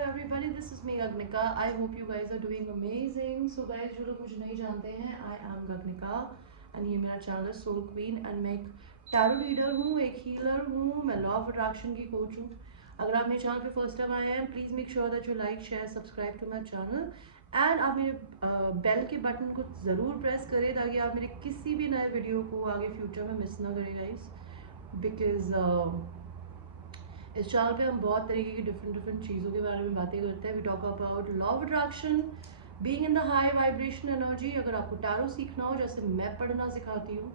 everybody, this is me Gagnika. I hope you guys are doing amazing. So guys, जो लोग मुझे नहीं जानते हैं, I am Gagnika and ये मेरा चैनल है सोल क्वीन एंड मैं एक टैरो रीडर हूँ, एक हीलर हूँ, मैं लॉ ऑफ अट्रैक्शन की कोच हूँ. अगर आप मेरे चैनल पे फर्स्ट टाइम आए हैं, please make sure that you like share subscribe to my channel and आप मेरे बेल के बटन को ज़रूर प्रेस करें ताकि आप मेरे किसी भी नए वीडियो को आगे फ्यूचर में मिस ना करें गाइस. बिकॉज इस चैनल पे हम बहुत तरीके की डिफरेंट चीज़ों के बारे में बातें करते हैं. We talk about law of attraction, being in the high vibration energy. अगर आपको टैरो सीखना हो, जैसे मैं पढ़ना सिखाती हूँ,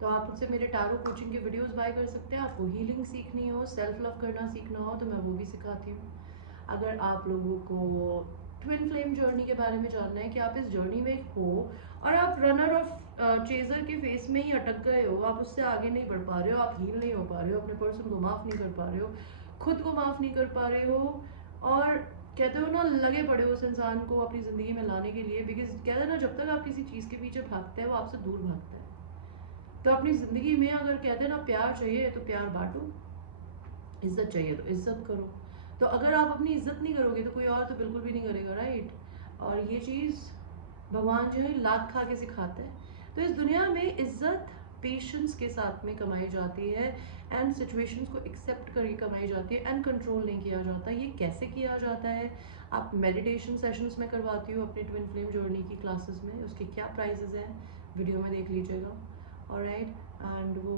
तो आप मुझसे मेरे टैरो कोचिंग के वीडियोस बाय कर सकते हैं. आपको हीलिंग सीखनी हो, सेल्फ लव करना सीखना हो, तो मैं वो भी सिखाती हूँ. अगर आप लोगों को ट्विन फ्लेम जर्नी के बारे में जानना है कि आप इस जर्नी में हो और आप रनर ऑफ चेजर के फेस में ही अटक गए हो, आप उससे आगे नहीं बढ़ पा रहे हो, आप हील नहीं हो पा रहे हो, अपने पर्सन को माफ़ नहीं कर पा रहे हो, खुद को माफ़ नहीं कर पा रहे हो, और कहते हो ना लगे पड़े हो उस इंसान को अपनी ज़िंदगी में लाने के लिए. बिकॉज कहते हैं ना, जब तक आप किसी चीज़ के पीछे भागते हैं वो आपसे दूर भागता है. तो अपनी ज़िंदगी में अगर कहते हैं ना प्यार चाहिए तो प्यार बांटो, इज्जत चाहिए तो इज्जत करो. तो अगर आप अपनी इज्जत नहीं करोगे तो कोई और तो बिल्कुल भी नहीं करेगा, राइट. और ये चीज़ भगवान जो है लात खा के सिखाते हैं. तो इस दुनिया में इज्जत पेशेंस के साथ में कमाई जाती है एंड सिचुएशंस को एक्सेप्ट करके कमाई जाती है एंड कंट्रोल नहीं किया जाता. ये कैसे किया जाता है? आप मेडिटेशन सेशंस में करवाती हूँ अपनी ट्विन फ्लेम जर्नी की क्लासेस में. उसके क्या प्राइजेस हैं वीडियो में देख लीजिएगा. ऑलराइट. एंड वो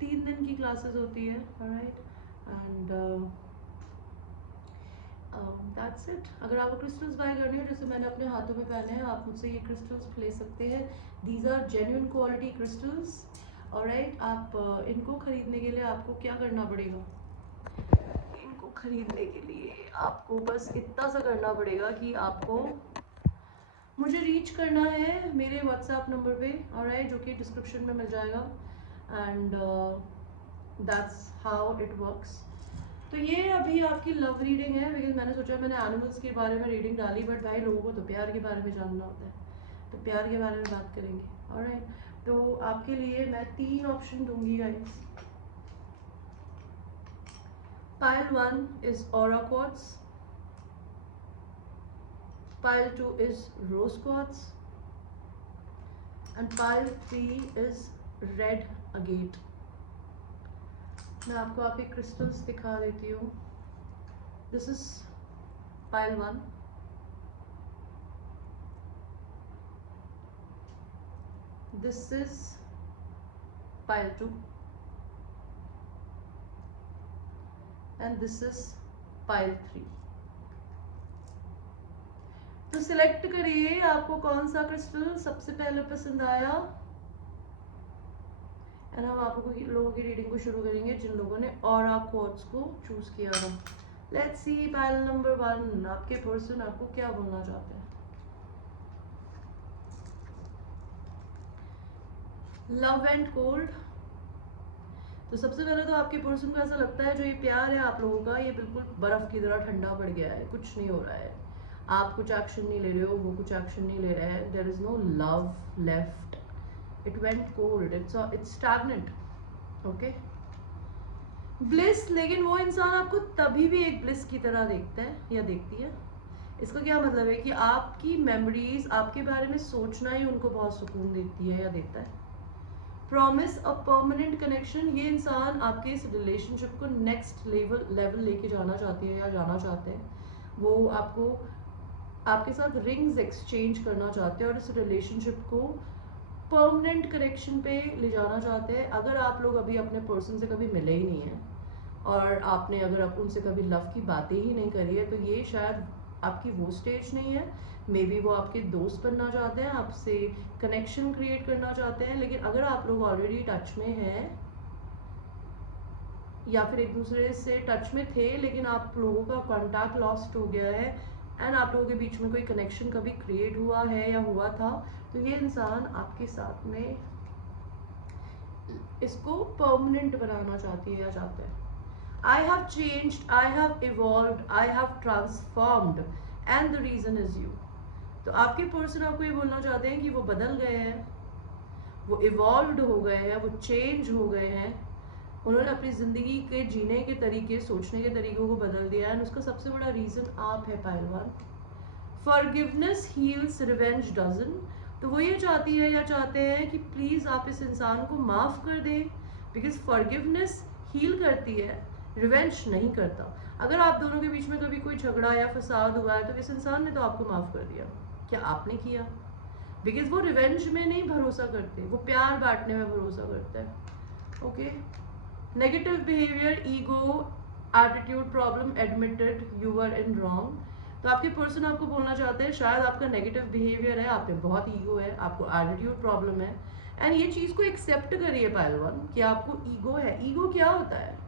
3 दिन की क्लासेस होती है. ऑलराइट. And that's it. अगर आपको क्रिस्टल्स बाय करने हो, जैसे मैंने अपने हाथों में पहने हैं, आप मुझसे ये क्रिस्टल्स ले सकते हैं. These are genuine quality crystals. Alright. आप इनको खरीदने के लिए आपको क्या करना पड़ेगा? इनको खरीदने के लिए आपको बस इतना सा करना पड़ेगा कि आपको मुझे रीच करना है मेरे व्हाट्सएप नंबर पे. ऑलराइट. जो कि डिस्क्रिप्शन में मिल जाएगा. And that's how it works. तो ये अभी आपकी लव रीडिंग है. बिकॉज मैंने सोचा मैंने एनिमल्स के बारे में रीडिंग डाली, बट भाई लोगों को तो प्यार के बारे में जानना होता है, तो प्यार के बारे में बात करेंगे. ऑलराइट. तो आपके लिए मैं 3 ऑप्शन दूंगी guys. Pile 1 is aura quartz, pile 2 is rose quartz and pile 3 is red agate. मैं आपको आपके क्रिस्टल्स दिखा देती हूँ. This is pile 1. This is pile 2 and this is pile 3. तो सिलेक्ट करिए आपको कौन सा क्रिस्टल सबसे पहले पसंद आया एंड हम आपको लोगों की रीडिंग को शुरू करेंगे जिन लोगों ने ऑरा क्वार्ट्ज को चूज किया था. Let's see. पाइल नंबर 1, आपके पर्सन आपको क्या बोलना चाहते हैं? Love and cold. तो सबसे पहले तो आपके पर्सन को ऐसा लगता है जो ये प्यार है आप लोगों का, ये बिल्कुल बर्फ की तरह ठंडा पड़ गया है, कुछ नहीं हो रहा है. आप कुछ एक्शन नहीं ले रहे हो, वो कुछ एक्शन नहीं ले रहा है. There is no love left. It went cold. It's stagnant. Okay. Bliss. लेकिन वो इंसान आपको तभी भी एक ब्लिस की तरह देखता है या देखती है. इसका क्या मतलब है कि आपकी मेमोरीज, आपके बारे में सोचना ही उनको बहुत सुकून देती है या देता है. Promise a permanent connection. ये इंसान आपके इस रिलेशनशिप को नेक्स्ट लेवल लेके जाना चाहती है या जाना चाहते हैं. वो आपके साथ रिंग्स एक्सचेंज करना चाहते हैं और इस रिलेशनशिप को परमानेंट कनेक्शन पे ले जाना चाहते हैं. अगर आप लोग अभी अपने पर्सन से कभी मिले ही नहीं हैं और आपने अगर आप उनसे कभी लव की बातें ही नहीं करी है, तो ये शायद आपकी वो स्टेज नहीं है. मे बी वो आपके दोस्त बनना चाहते हैं, आपसे कनेक्शन क्रिएट करना चाहते हैं. लेकिन अगर आप लोग ऑलरेडी टच में हैं या फिर एक दूसरे से टच में थे लेकिन आप लोगों का कॉन्टैक्ट लॉस्ट हो गया है एंड आप लोगों के बीच में कोई कनेक्शन कभी क्रिएट हुआ है या हुआ था, तो ये इंसान आपके साथ में इसको परमानेंट बनाना चाहती है या चाहते हैं. I have changed, I have evolved, I have transformed and the reason is you. तो आपके पर्सन आपको ये बोलना चाहते हैं कि वो बदल गए हैं, वो इवॉल्व्ड हो गए हैं, वो चेंज हो गए हैं उन्होंने अपनी ज़िंदगी के जीने के तरीके, सोचने के तरीकों को बदल दिया है, एंड उसका सबसे बड़ा रीज़न आप है pile one. Forgiveness heels, revenge doesn't. तो वो ये चाहती है या चाहते हैं कि प्लीज़ आप इस इंसान को माफ़ कर दें, बिकॉज फॉरगिवनेस हील करती है, रिवेंज नहीं करता। अगर आप दोनों के बीच में कभी कोई झगड़ा या फसाद हुआ है तो इस इंसान ने तो आपको माफ़ कर दिया, क्या आपने किया? बिकॉज वो रिवेंज में नहीं भरोसा करते, वो प्यार बांटने में भरोसा करते हैं। Okay, negative behaviour, ego, attitude problem, admitted you were in wrong. तो आपके पर्सन आपको बोलना चाहते हैं शायद आपका नेगेटिव बिहेवियर है, आप पे बहुत ईगो है, आपको एटीट्यूड प्रॉब्लम है, एंड ये चीज़ को एक्सेप्ट करिए पाइल वन कि आपको ईगो है। ईगो क्या होता है?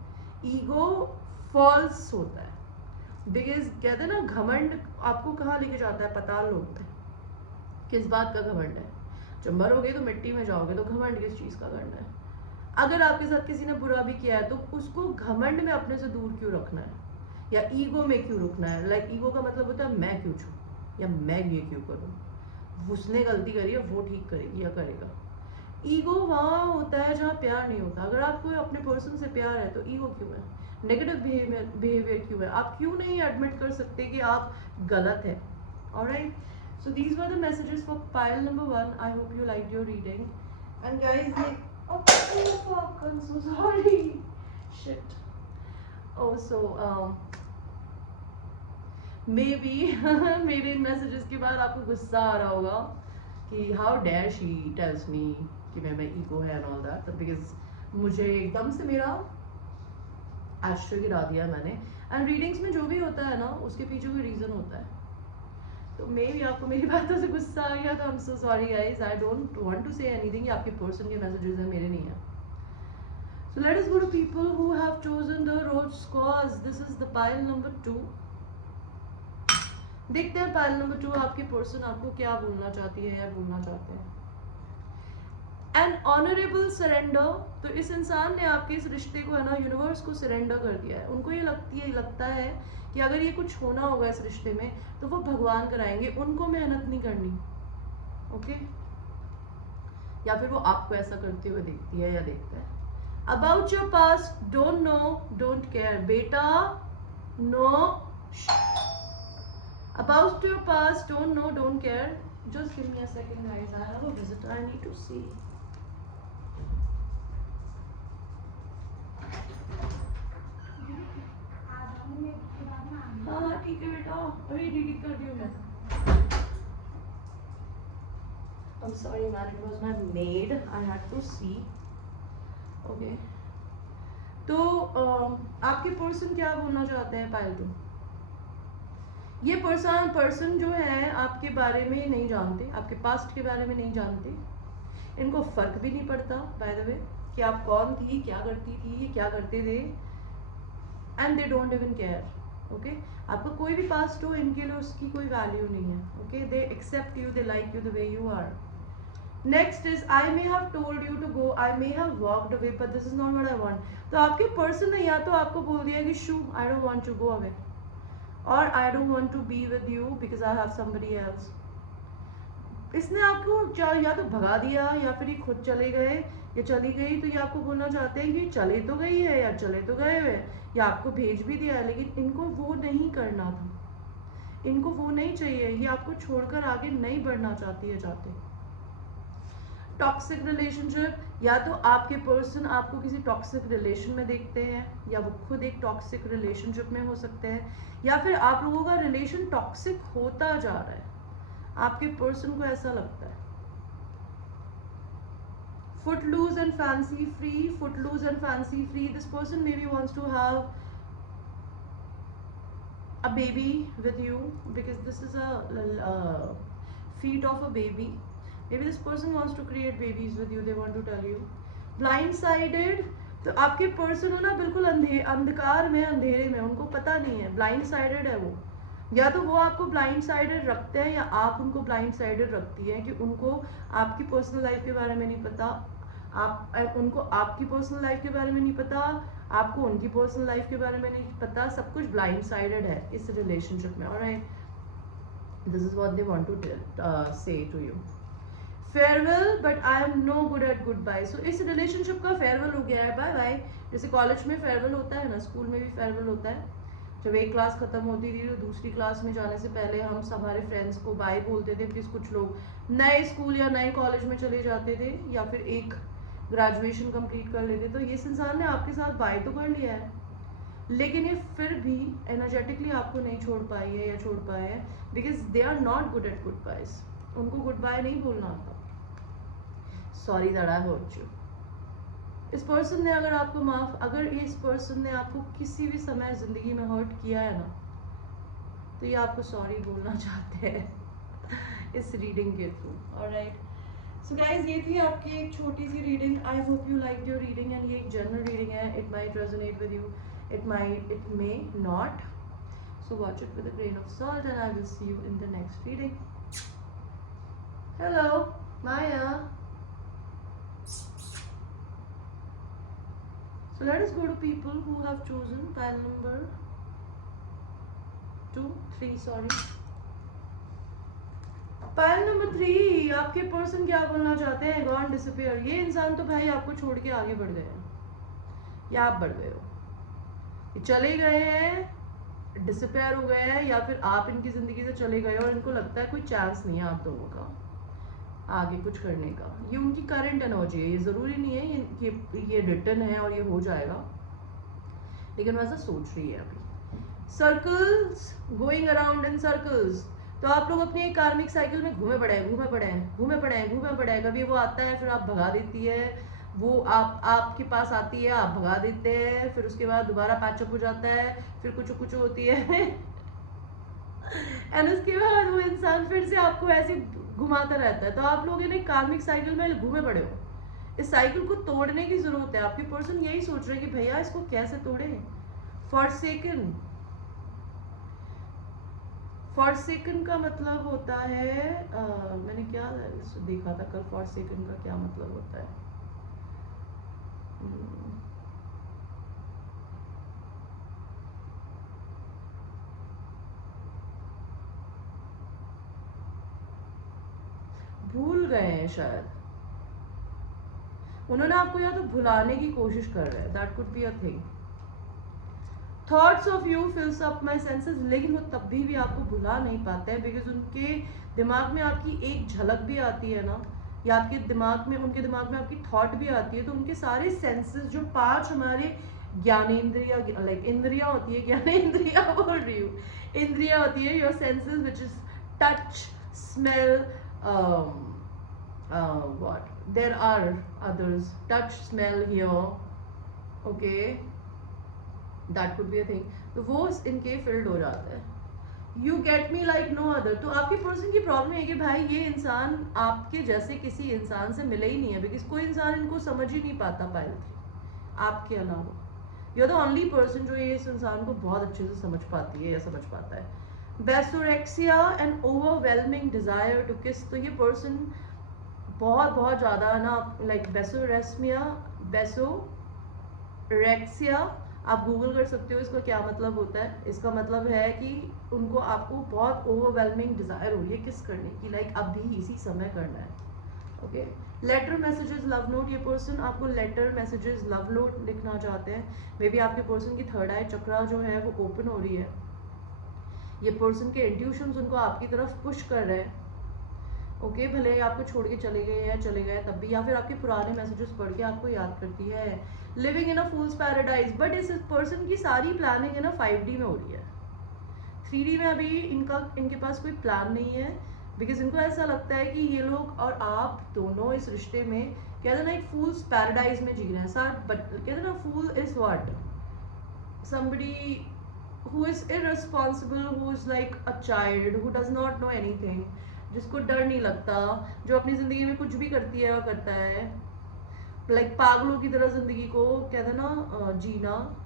ईगो फॉल्स होता है, बिकॉज कहते हैं ना घमंड आपको कहाँ लेके जाता है? पताल लोग में। किस बात का घमंड है? जब मरोगे तो मिट्टी में जाओगे, तो घमंड किस चीज़ का करना है? अगर आपके साथ किसी ने बुरा भी किया है तो उसको घमंड में अपने से दूर क्यों रखना है, या ईगो में क्यों रुकना है? लाइक ईगो का मतलब होता है मैं क्यों छूं, या मैं ये क्यों करूं, उसने गलती करी है वो ठीक करेगी या करेगा। ईगो वहाँ होता है जहाँ प्यार नहीं होता। अगर आपको अपने पर्सन से प्यार है तो ईगो क्यों है? नेगेटिव बिहेवियर क्यों है? आप क्यों नहीं एडमिट कर सकते कि आप गलत है? Alright, so these were the messages for pile number 1. I hope you liked your reading. And guys, oh fuck, I'm so sorry. Shit. Oh, so maybe मेरे इन messages के बाद आपको गुस्सा आ रहा होगा कि how dare she tells me कि मैं ईगो है and all that, because मुझे एकदम से मेरा एस्ट्रो गिरा दिया मैंने। एंड रीडिंग्स में जो भी होता है ना उसके पीछे कोई रीज़न होता है, तो मे भी आपको मेरी बातों से गुस्सा आ गया, तो I am so sorry guys, I don't want to say anything. आपके पर्सन के मैसेजेस हैं, मेरे नहीं है। So let us go to people who have chosen the rose cause. This is the pile number 2। देखते हैं पाइल नंबर 2 आपके person आपको क्या बोलना चाहती है या बोलना चाहते हैं। N honourable surrender. तो इस इंसान ने आपके इस रिश्ते को है ना यूनिवर्स को सरेंडर कर दिया है। उनको ये लगता है कि अगर ये कुछ होना होगा इस रिश्ते में तो वो भगवान कराएंगे, उनको मेहनत नहीं करनी। ओके, या फिर वो आपको ऐसा करते हुए देखती है या देखता है। About your past, don't know, don't care. बेटा no, about your past, don't know, don't care. Just give me a second guys, I have a visitor, I need to see. हाँ ठीक है बेटा, अभी रीडिंग कर दी हूँ मैं। I'm sorry man, it was my maid, I had to see. Okay. तो आपके पर्सन क्या बोलना चाहते हैं पायल टू? ये पर्सन जो है आपके बारे में नहीं जानते, आपके पास्ट के बारे में नहीं जानते, इनको फर्क भी नहीं पड़ता बाय द वे कि आप कौन थी, क्या करती थी, क्या करते थे, and they don't even care. Okay, आपका कोई भी पास्ट हो, इनके लिए उसकी कोई वैल्यू नहीं है। Okay, they accept you, they like you the way you are. Next is I may have told you to go, I may have walked away but this is not what I want. तो आपके person ने या तो आपको बोल दिया कि so I don't want to go away, और I don't want to be with you because I have somebody else. इसने आपको या तो भगा दिया या फिर ये खुद चले गए या चली गई। तो ये आपको बोलना चाहते हैं कि चले तो गई है या चले तो गए हुए, या आपको भेज भी दिया है, लेकिन इनको वो नहीं करना था, इनको वो नहीं चाहिए, ये आपको छोड़कर आगे नहीं बढ़ना चाहती है चाहते। टॉक्सिक रिलेशनशिप, या तो आपके पर्सन आपको किसी टॉक्सिक रिलेशन में देखते हैं, या वो खुद एक टॉक्सिक रिलेशनशिप में हो सकते हैं, या फिर आप लोगों का रिलेशन टॉक्सिक होता जा रहा है, आपके पर्सन को ऐसा लगता है। Footloose and fancy free, footloose and fancy free. This person maybe wants to have a baby with you because this is a feet of a baby. Maybe this person wants to create babies with you. They want to tell you. Blindsided. तो आपके person हो ना बिल्कुल अंधकार में, अंधेरे में, उनको पता नहीं है, ब्लाइंड साइडेड है वो। या तो वो आपको ब्लाइंड साइडेड रखते हैं या आप उनको ब्लाइंड साइडेड रखती है कि उनको आपकी पर्सनल लाइफ के बारे में नहीं पता, उनको आपकी पर्सनल लाइफ के बारे में नहीं पता, आपको उनकी पर्सनल लाइफ के बारे में नहीं पता, सब कुछ ब्लाइंड साइडेड है इस रिलेशनशिप में। Alright, this is what they want to say to you. Farewell but I am no good at goodbye. सो इस रिलेशनशिप का फेयरवेल हो गया है, बाय बाय, जैसे कॉलेज में फेयरवेल होता है ना, स्कूल में भी फेयरवेल होता है। जब एक क्लास ख़त्म होती थी तो दूसरी क्लास में जाने से पहले हम हमारे फ्रेंड्स को बाय बोलते थे, बिकॉज कुछ लोग नए स्कूल या नए कॉलेज में चले जाते थे या फिर एक ग्रेजुएशन कंप्लीट कर लेते। तो ये इंसान ने आपके साथ बाय तो कर लिया है, लेकिन ये फिर भी एनर्जेटिकली आपको नहीं छोड़ पाई है या छोड़ पाए हैं, because they are not good at goodbyes. उनको गुड बाय नहीं बोलना आता। Sorry that I hurt you. इस पर्सन ने अगर इस पर्सन ने आपको किसी भी समय ज़िंदगी में हर्ट किया है ना, तो ये आपको सॉरी बोलना चाहते हैं इस रीडिंग के थ्रू। ऑलराइट, सो गाइज ये थी आपकी एक छोटी सी reading. I hope you like your reading and ये एक जनरल रीडिंग है। It might resonate with you, it may not, so watch it with a grain of salt and I will see you in the next reading. Hello Maya. So let us go to people who have chosen pile number 3, sorry, pile number 3। आपके person क्या बोलना चाहते हैं? Gone, disappear. ये इंसान तो भाई आपको छोड़ के आगे बढ़ गए हैं या आप बढ़ गए हो, चले गए हैं, डिसअपीयर हो गए हैं, या फिर आप इनकी ज़िंदगी से चले गए और इनको लगता है कोई चांस नहीं है आप दोनों का आगे कुछ करने का। ये उनकी करंट एनर्जी है। ये ज़रूरी नहीं है ये रिटर्न है और ये हो जाएगा, लेकिन वैसा सोच रही है अभी। Circles, going around in circles. तो आप लोग अपनी एक कार्मिक साइकिल में घूमे पड़े हैं। कभी वो आता है, फिर आप भगा देती है, वो आपके पास आती है, आप भगा देते हैं, फिर उसके बाद दोबारा पैचअप हो जाता है, फिर कुछ होती है एंड उसके बाद वो इंसान फिर से आपको ऐसे घुमाता रहता है। तो आप लोग इन कार्मिक साइकिल में घूमे पड़े हो। इस साइकिल को तोड़ने की जरूरत है। आपके पर्सन यही सोच रहे हैं कि भैया इसको कैसे तोड़े। फॉरसेकन का मतलब होता है, मैंने क्या देखा था कल, फॉरसेकन का क्या मतलब होता है? भूल गए हैं शायद। उन्होंने आपको या तो भुलाने की कोशिश कर रहे हैं, that could be a thing. Thoughts of you फिल्स up my senses, लेकिन वो तब भी आपको भुला नहीं पाते हैं, बिकॉज उनके दिमाग में आपकी एक झलक भी आती है ना, या उनके दिमाग में आपकी थॉट भी आती है। तो उनके सारे सेंसेस, जो 5 हमारे ज्ञानेंद्रिया, लाइक इंद्रिया होती है, ज्ञानेंद्रिया बोल रही हूँ, इंद्रिया होती है, your senses which is touch, smell, what there are others, touch, smell, hear, okay, that could be a thing। तो वो इनके फील्ड हो जाता है। You get me like no other। तो आपके पर्सन की प्रॉब्लम है कि भाई ये इंसान आपके जैसे किसी इंसान से मिले ही नहीं है, बिकॉज कोई इंसान इनको समझ ही नहीं पाता पायल आपके अलावा। You are the only person जो ये इस इंसान को बहुत अच्छे से समझ पाती है या समझ पाता है। बेसोरेक्सिया एंड ओवरवेलमिंग डिजायर टू किस। तो ये पर्सन बहुत ज़्यादा ना, लाइक बेसोरेक्सिया, आप गूगल कर सकते हो इसका क्या मतलब होता है। इसका मतलब है कि उनको आपको बहुत ओवरवेलमिंग डिज़ायर हो रही है किस करने की, लाइक अभी इसी समय करना है। Okay, letter, messages, love note. ये पर्सन आपको लेटर, मैसेजेस, लव नोट लिखना चाहते हैं। मे बी आपके पर्सन की थर्ड आई चक्रा जो है वो ओपन हो रही है। ये पर्सन के इंट्यूशंस उनको आपकी तरफ पुश कर रहे हैं। ओके, भले ही आपको छोड़ के चले गए तब भी, या फिर आपके पुराने मैसेजेस पढ़ के आपको याद करती है। Living in a fools paradise. But इस पर्सन की सारी प्लानिंग है ना 5D में हो रही है। 3D में अभी इनके पास कोई प्लान नहीं है, बिकॉज इनको ऐसा लगता है कि ये लोग और आप दोनों इस रिश्ते में, कहते हैं ना, एक फूल्स पैराडाइज में जी रहे हैं सर। बट कहते हैं ना, fool is what, somebody who is irresponsible, who is like a child, who does not know anything, जिसको डर नहीं लगता, जो अपनी ज़िंदगी में कुछ भी करती है और करता है, लाइक पागलों की तरह ज़िंदगी को, कहते हैं ना, जीना,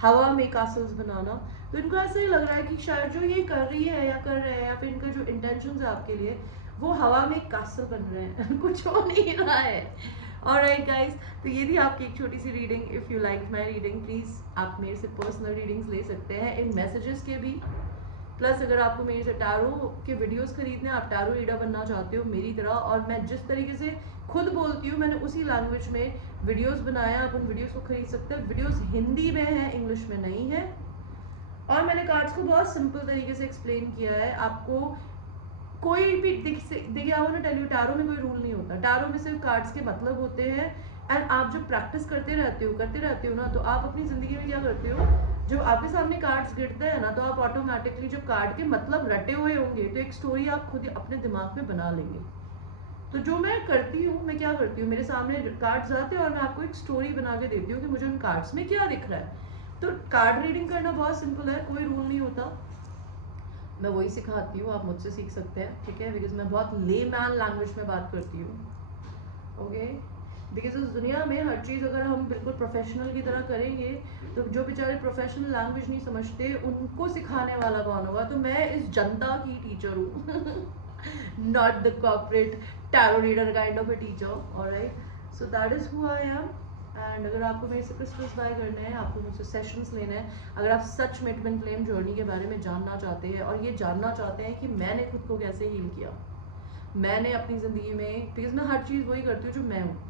हवा में कासल्स बनाना। तो इनको ऐसा ही लग रहा है कि शायद जो ये कर रही है या कर रहे हैं, या फिर इनका जो इंटेंशन है आपके लिए, वो हवा में कासल बन रहे हैं कुछ हो नहीं रहा है। ऑलराइट गाइस, तो ये थी आपकी एक छोटी सी reading. If you like my reading, please आप मेरे से पर्सनल रीडिंग्स ले सकते हैं इन मैसेजेस के भी। प्लस अगर आपको मेरे से टैरो के वीडियोस खरीदने, आप टैरो रीडर बनना चाहते हो मेरी तरह, और मैं जिस तरीके से खुद बोलती हूँ मैंने उसी लैंग्वेज में वीडियोस बनाया, आप उन वीडियोस को खरीद सकते हैं। वीडियोस हिंदी में है, इंग्लिश में नहीं है, और मैंने कार्ड्स को बहुत सिंपल तरीके से एक्सप्लेन किया है। आपको कोई भी देखिए, I want to tell you, tarot में कोई रूल नहीं होता, टैरो में सिर्फ कार्ड्स के मतलब होते हैं। एंड आप जब प्रैक्टिस करते रहते हो ना, तो आप अपनी ज़िंदगी में क्या करते हो, जब आपके सामने कार्ड्स गिरते हैं ना, तो आप ऑटोमेटिकली जब कार्ड के मतलब रटे हुए होंगे तो एक स्टोरी आप खुद अपने दिमाग में बना लेंगे। तो जो मैं करती हूँ, मैं क्या करती हूँ, मेरे सामने कार्ड्स आते हैं और मैं आपको एक स्टोरी बना के देती हूँ कि मुझे उन कार्ड्स में क्या दिख रहा है। तो कार्ड रीडिंग करना बहुत सिंपल है, कोई रूल नहीं होता, मैं वही सिखाती हूँ, आप मुझसे सीख सकते हैं, ठीक है, बिकॉज मैं बहुत ले मैन लैंग्वेज में बात करती हूँ, ओके। बिकॉज इस दुनिया में हर चीज़ अगर हम बिल्कुल प्रोफेशनल की तरह करेंगे तो जो बेचारे प्रोफेशनल लैंग्वेज नहीं समझते उनको सिखाने वाला कौन होगा। तो मैं इस जनता की टीचर हूँ not the corporate tarot reader kind of a teacher, alright. So that is who I am. And अगर आपको मेरे से क्रिस्टल्स बाय करने हैं, आपको मुझसे सेशंस लेने हैं, अगर आप सच में ट्विन फ्लेम जर्नी के बारे में जानना चाहते हैं और ये जानना चाहते हैं कि मैंने खुद को कैसे हील किया, मैंने अपनी ज़िंदगी में, बिकॉज मैं हर चीज़ वही करती हूँ जो मैं हूँ,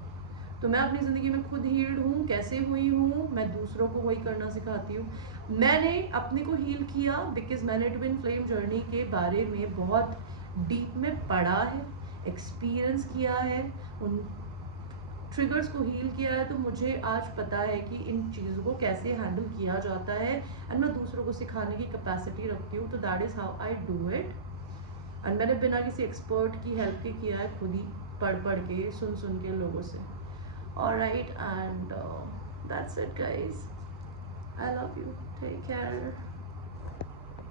तो मैं अपनी ज़िंदगी में खुद हील्ड हूँ, कैसे हुई हूँ, मैं दूसरों को वही करना सिखाती हूँ। मैंने अपने को हील किया बिकॉज मैंने ट्विन फ्लेम जर्नी के बारे में बहुत डीप में पढ़ा है, एक्सपीरियंस किया है, उन ट्रिगर्स को हील किया है। तो मुझे आज पता है कि इन चीज़ों को कैसे हैंडल किया जाता है, एंड मैं दूसरों को सिखाने की कैपेसिटी रखती हूँ। तो that is how I do it. And मैंने बिना किसी एक्सपर्ट की हेल्प के किया है, खुद ही पढ़ के, सुन के लोगों से। Alright, and that's it guys, I love you, take care.